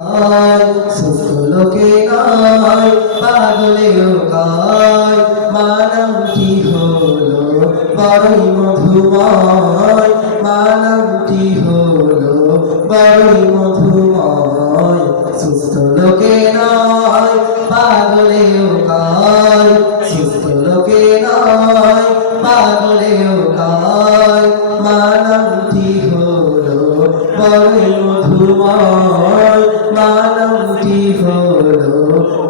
সুস্থ লোকে নয় পাগলেও কয় মানবটি হলো বড়ই মধুময়, মানবটি হলো বড়ই মধুময়। সুস্থ লোকে নয় পাগলেও কয়, সুস্থ লোকে নয় পাগলেও কয় মানবটি হলো বড়ই মধুময়, মানবটি হলো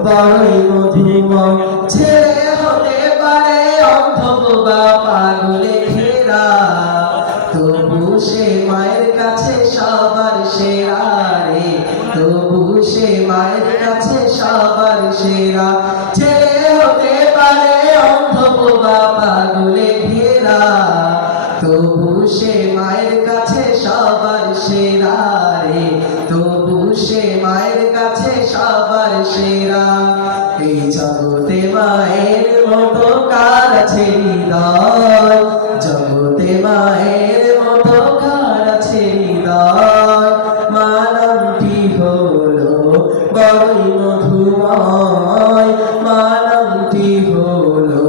বড়ই মধুময়। ছেলে হতে পারে অন্ধ বোবা পাগলে ঘেরা, তবু সে মায়ের কাছে সবার সেরা রে, তবু সে মায়ের কাছে সবার সেরা। ছেলে হতে পারে অন্ধ বোবা পাগলে ঘেরা, তবু সে মায়ের কাছে সবার সেরা রে, তবু সে মায়ের কাছে সবার সেরা। এই জগতে মায়ের মতো কার আছে হৃদয়, জগতে মায়ের মতো কার আছে হৃদয়। মানবটি হলো বড়ই মধুময়, মানবটি হলো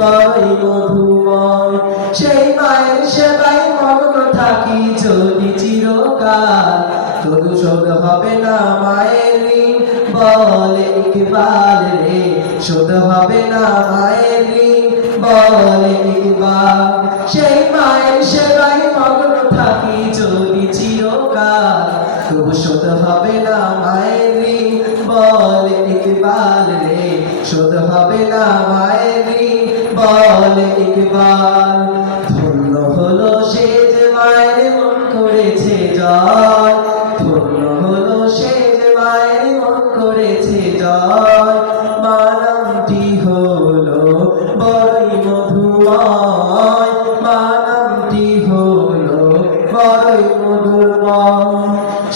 বড়ই মধুময়। সেই মায়ের সেবাই মগ্ন থাকি যদি চিরকাল, তবু শোধ হবে না মায়ের ঋণ বলে ইকবাল রে, শোধ হবে না মায়ের ঋণ বলে ইকবাল। সেই মায়ের সেবাই মগ্ন থাকি যদি চিরকাল, তবু শোধ হবে না মায়ের ঋণ বলে ইকবাল রে, শোধ হবে না মায়ের ঋণ বলে ইকবাল। ধন্য হলো সে যে মায়ের মন করেছে জয়, ধন্য হলো সে যে মায়ের মন করেছে জয়। মানবটি হলো বড়ই মধুময়, মানবটি হলো বড়ই মধুময়।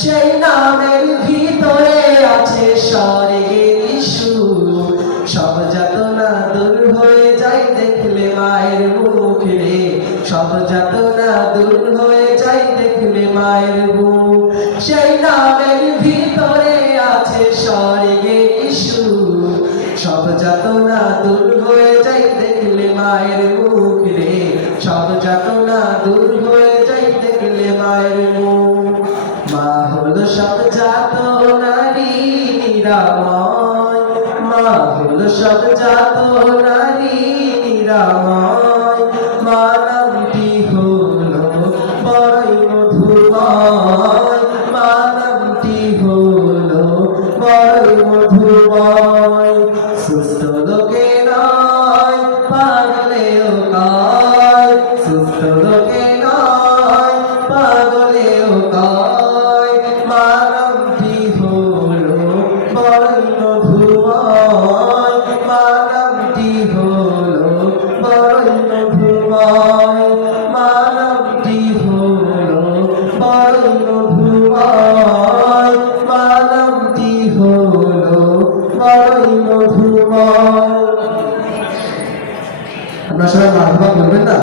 সেই নামের ভিতরে আছে স্বর্গের সুর, সব যাতনা দূর হয়ে যায় দেখলে মায়ের মুখ রে, সব যাতনা দূর হয়ে যায় দেখলে মায়ের মুখ। সেই নামের ভিতরে আছে স্বর্গের সুর, সব যাতনা দূর হয়ে যায় দেখলে মায়ের মুখ রে, সব যাতনা দূর হয়ে যায় দেখলে মায়ের মুখ। মা হলো সব যাতনারই নিরাময়, মা হলো সব যাতনারই নিরাময়। মানবটি হলো বড়ই মধুময়, মানবটি হলো বড়ই মধুময়। সুস্থ লোকে নয় পাগলেও কয়, সুস্থ লোকে নয় পাগলেও কয় মানবটি হলো বড়ই মধুময়, মানবটি হলো বড়ই মধুময়, মানবটি হলো বড়ই মধুময়, মানবটি হলো বড়ই মধুময়। আপনারা সবাই মারহাবা বলবেন না?